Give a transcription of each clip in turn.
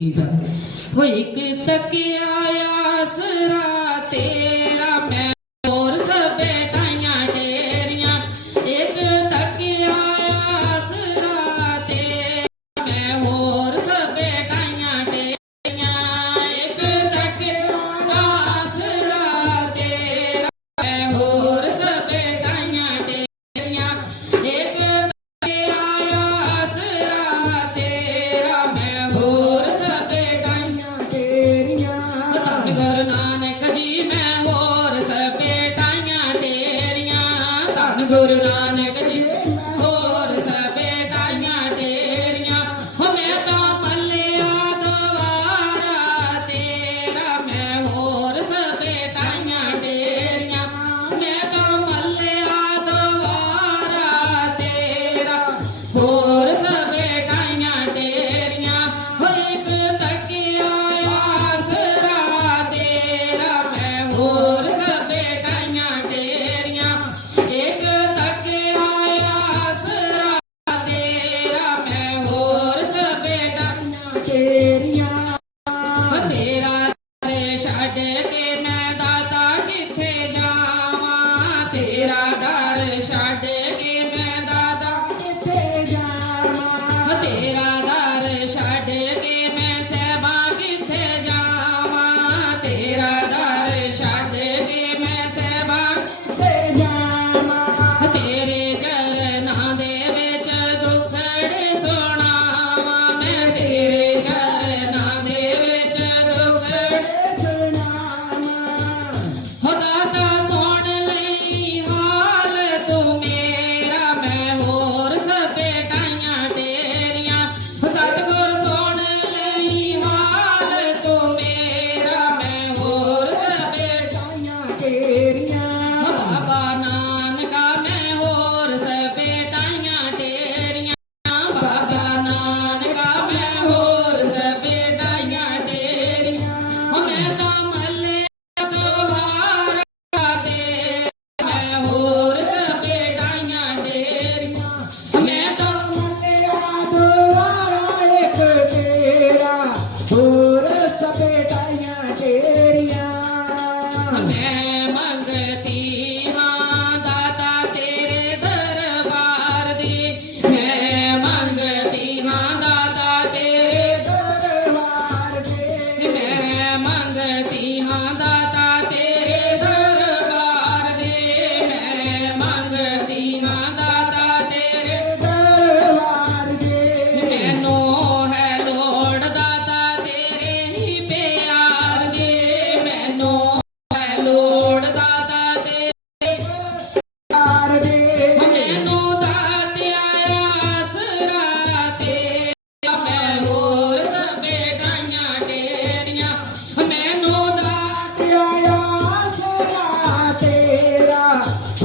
हो एक तक आया सरा तेरा अनुभव रुदाने cousin Yeah. Put a stop in.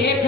देख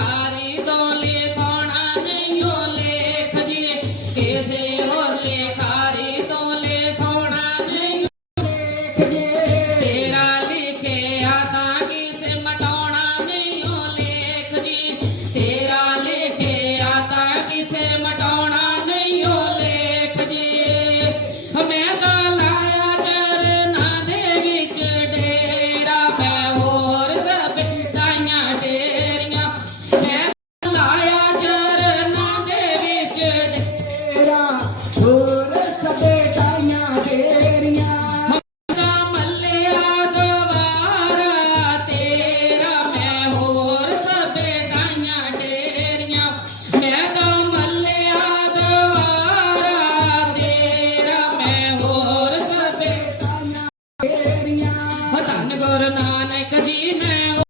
गुरु नानक जी